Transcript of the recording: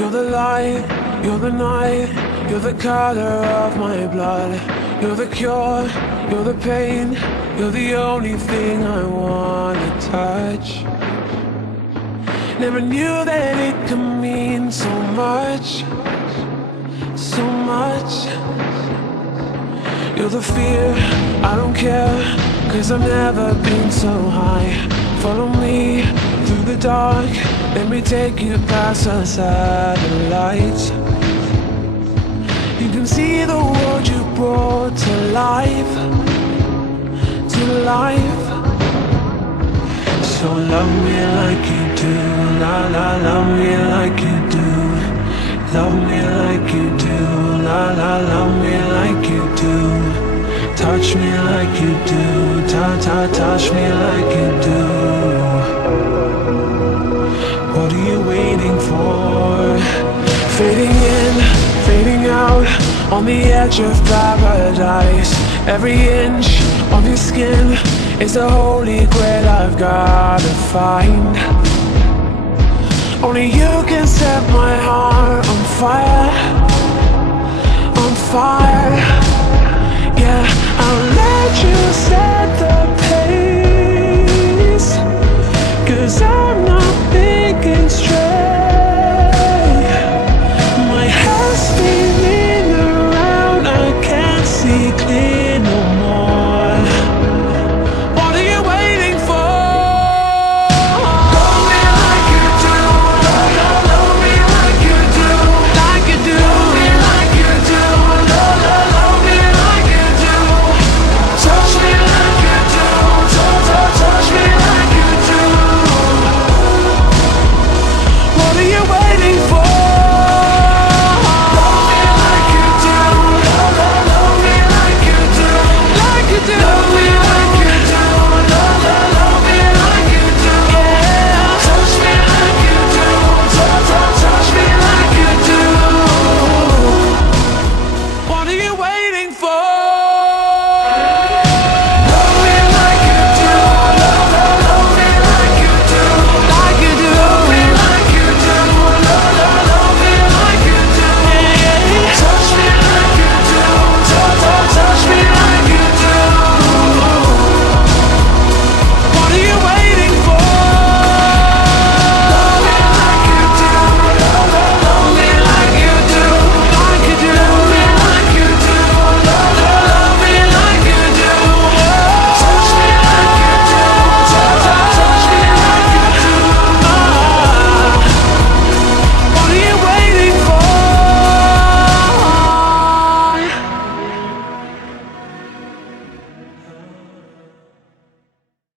You're the light, you're the night, you're the color of my blood. You're the cure, you're the pain, you're the only thing I wanna touch. Never knew that it could mean so much, so much. You're the fear, I don't care, 'cause I've never been so high. Follow me through the dark, let me take you past the satellites. You can see the world you brought to life, to life. So love me like you do, la la, love me like you do. Love me like you do, la la, love me like you do. Touch me like you do, touch me like you do. What are you waiting for? Fading in, fading out, on the edge of paradise. Every inch of your skin is the holy grail I've gotta find. Only you can set my heart on fire, on fire. Yeah, I'll let you set the pace, 'cause I'm not thinking straight. My head's spinning around, I can't see